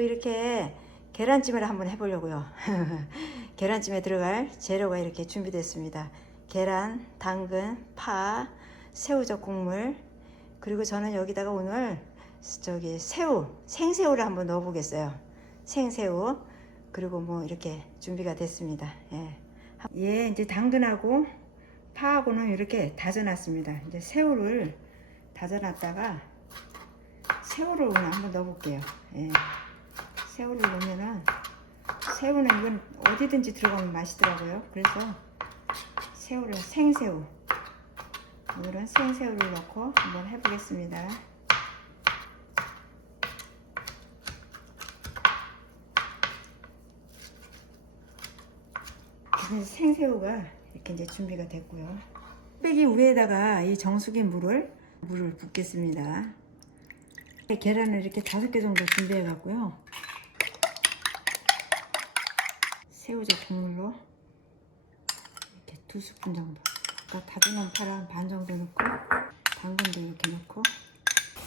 이렇게 계란찜을 한번 해보려고요. 계란찜에 들어갈 재료가 이렇게 준비됐습니다. 계란, 당근, 파, 새우젓 국물, 그리고 저는 여기다가 오늘 저기 새우, 생새우를 한번 넣어보겠어요. 생새우, 그리고 뭐 이렇게 준비가 됐습니다. 예, 예 이제 당근하고 파하고는 이렇게 다져놨습니다. 이제 새우를 다져놨다가 새우를 오늘 한번 넣어볼게요. 예. 새우를 넣으면은 새우는 이건 어디든지 들어가면 맛있더라고요. 그래서 새우를 생새우 오늘은 생새우를 넣고 한번 해보겠습니다. 생새우가 이렇게 이제 준비가 됐고요. 뚝배기 위에다가 이 정수기 물을 물을 붓겠습니다. 계란을 이렇게 다섯 개 정도 준비해 갖고요. 새우젓 국물로 이렇게 두 스푼 정도. 아까 다져놓은 파랑 반 정도 넣고 당근도 이렇게 넣고.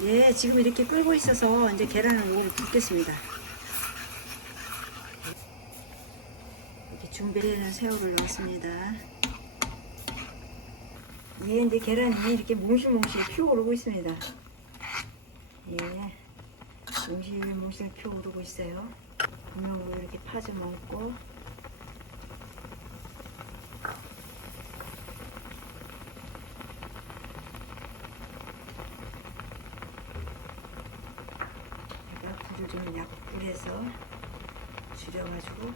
예, 지금 이렇게 끓고 있어서 이제 계란을 물을 붓겠습니다. 이렇게 준비해놓은 새우를 넣습니다. 예, 이제 계란이 이렇게 몽실몽실 피어오르고 있습니다. 예, 몽실몽실 피어오르고 있어요. 구멍으로 이렇게 파져 먹고. 제가 불을 좀 약불에서 줄여가지고